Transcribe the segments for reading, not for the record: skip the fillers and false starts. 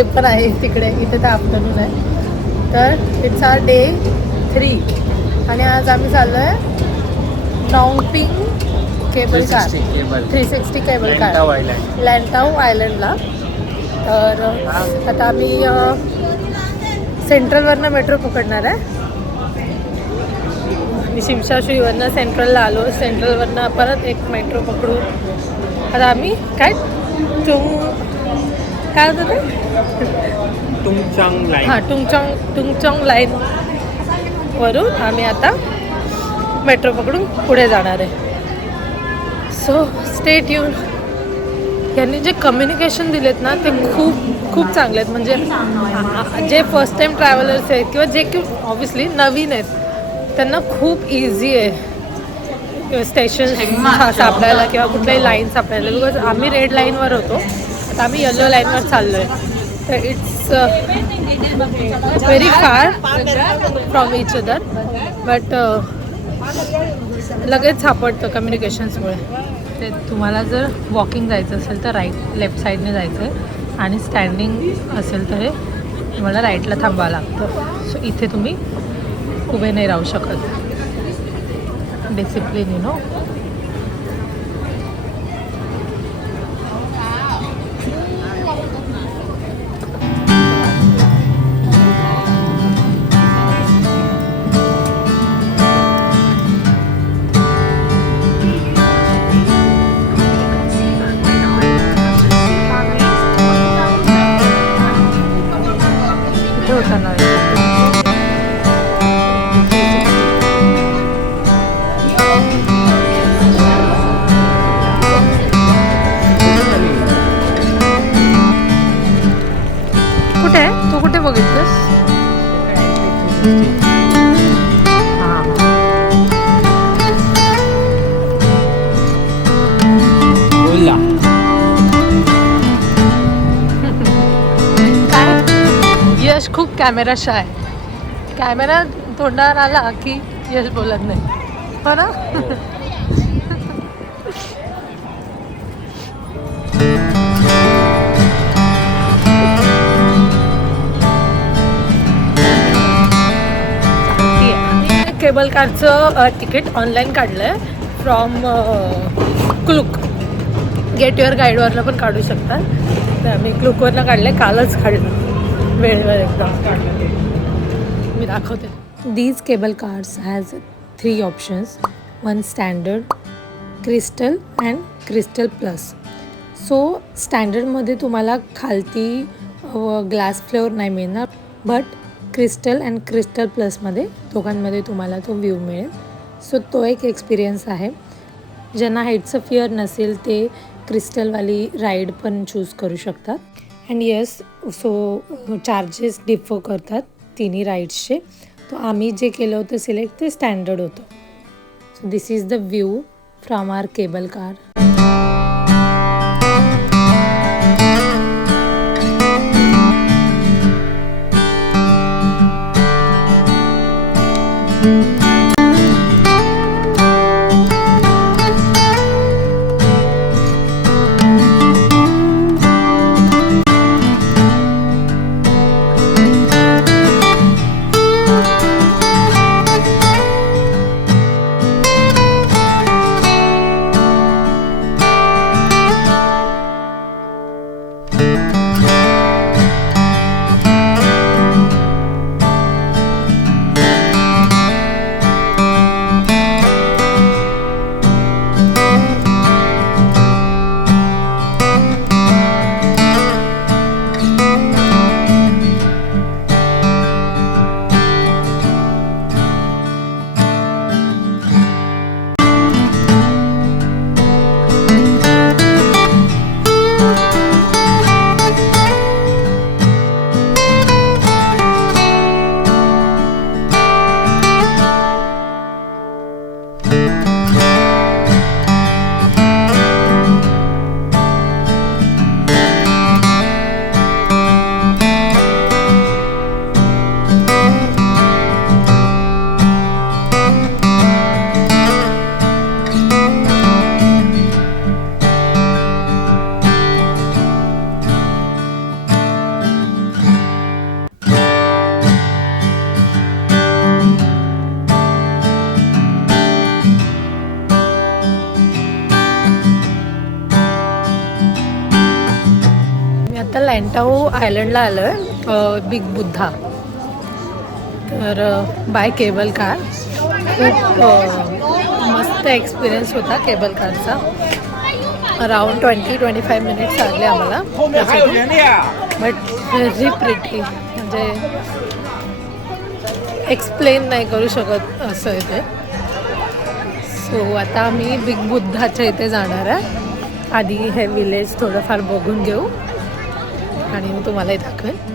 Day पण आहे तिकडे, इथे तर आफ्टरनून आहे. तर इट्स आर डे 3 आणि आज आम्ही चाललो आहे नॉंगपिंग केबल कार 360 केबल कार लँटाऊ आयलंडला. तर आता आम्ही सेंट्रलवरनं मेट्रो पकडणार आहे. मी शिमशाश्रीवरनं सेंट्रलला आलो, सेंट्रलवरनं परत एक मेट्रो पकडून आता आम्ही काय काय होतं ते टुंगचांग लाईन. हां टुंगचाँग लाईन वरून आम्ही आता मेट्रो पकडून पुढे जाणार आहे. So stay tune. यांनी जे कम्युनिकेशन दिलेत ना ते खूप चांगले आहेत. म्हणजे जे फर्स्ट टाईम ट्रॅव्हलर्स आहेत किंवा जे की ऑब्व्हियसली नवीन आहेत त्यांना खूप इझी आहे स्टेशन सापडायला किंवा कुठल्याही लाईन सापडायला. बिकॉज आम्ही रेड लाईनवर होतो, आता आम्ही येलो लाईनवर चाललो आहे. तर it's very far from each other, but लगेच सापडतं कम्युनिकेशन्समुळे. ते तुम्हाला जर वॉकिंग जायचं असेल तर लेफ्ट साईडने जायचं आहे आणि स्टँडिंग असेल तर तुम्हाला राईटला थांबावं लागतं. सो इथे तुम्ही उभे नाही राहू शकत. Discipline no. इथे होता ना बघितलंस? हां बोला. यश खूप कॅमेरा शाय. कॅमेरा तोंडावर आला की यश बोलत नाही, हो ना? केबल कारचं तिकीट ऑनलाईन काढलं आहे फ्रॉम क्लूक. गेट युअर गाईडवरनं पण काढू शकतात. तर आम्ही क्लूकवरनं काढलं, कालच काढलं वेळेवर एकदम. मी दाखवते. These cable cars has 3 options. 1 standard, crystal and crystal plus. So स्टँडर्डमध्ये तुम्हाला खालती ग्लास फ्लेवर नाही मिळणार, बट क्रिस्टल अँड क्रिस्टल प्लसमध्ये दोघांमध्ये तुम्हाला तो व्ह्यू मिळेल. सो तो एक एक्सपिरियन्स आहे. ज्यांना हाईटचं फिअर नसेल ते क्रिस्टलवाली राईड पण चूज करू शकतात. And yes, so charges differ करतात तिन्ही राईड्सचे. तो आम्ही जे केलं होतं सिलेक्ट ते स्टँडर्ड होतं. So this is the view from our cable car. Lantau आयलंडला आलो आहे, बिग बुद्धा. तर बाय केबल कार. खूप मस्त एक्सपिरियन्स होता केबल कारचा. अराउंड 20-25 मिनिट्स लागले आम्हाला त्यासाठी. बट व्हेरी प्रिटी, म्हणजे एक्सप्लेन नाही करू शकत असं आहे ते. सो आता आम्ही बिग बुद्धाच्या इथे जाणार आहे. आधी हे विलेज थोडंफार बघून घेऊ आणि मी तुम्हालाही दाखवेन.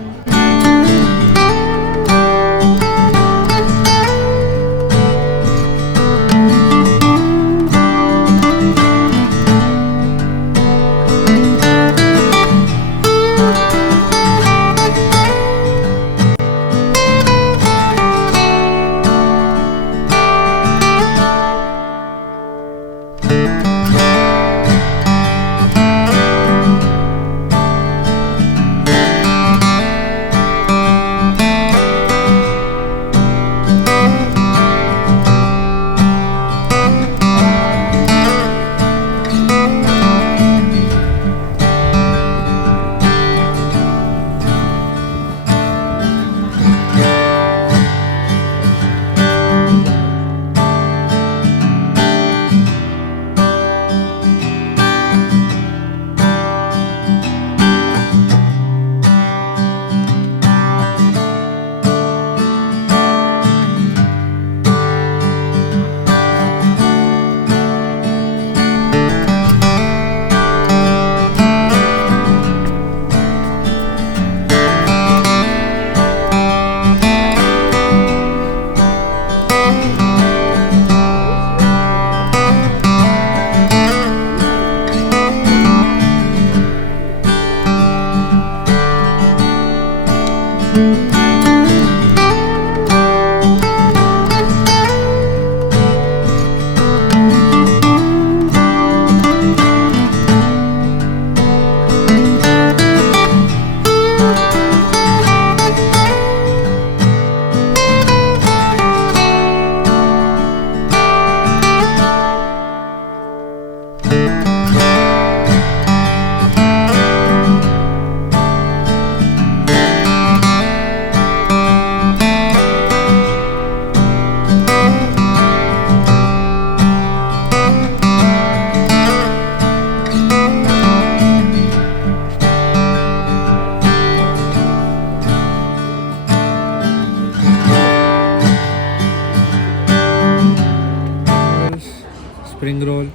Spring roll,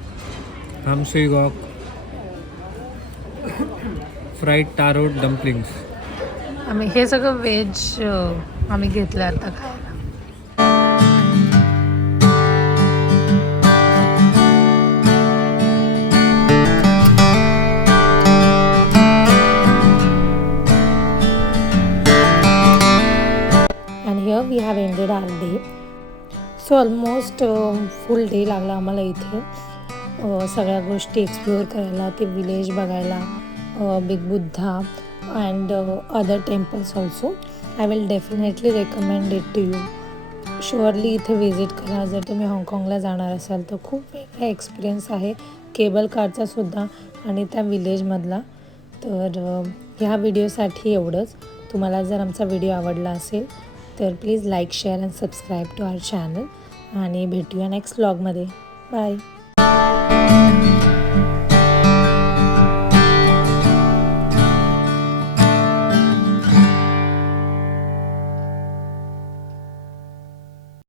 ham sui gok, fried taro dumplings. आम्ही हे सगळं व्हेज आम्ही घेतलं आता खायला. And here we have ended our day. So almost full day लागला आम्हाला इथे सगळ्या गोष्टी एक्सप्लोअर करायला, ते विलेज बघायला, big Buddha and other temples also. I will definitely recommend it to you. Surely इथे व्हिजिट करा जर तुम्ही हाँगकाँगला जाणार असाल तर. खूप वेगळा एक्सपिरियन्स आहे केबल कारचा सुद्धा आणि त्या विलेजमधला. तर ह्या व्हिडिओसाठी एवढंच. तुम्हाला जर आमचा व्हिडिओ आवडला असेल तर please like, share and subscribe to our channel आणि भेटूया नेक्स्ट व्लॉगमध्ये. बाय.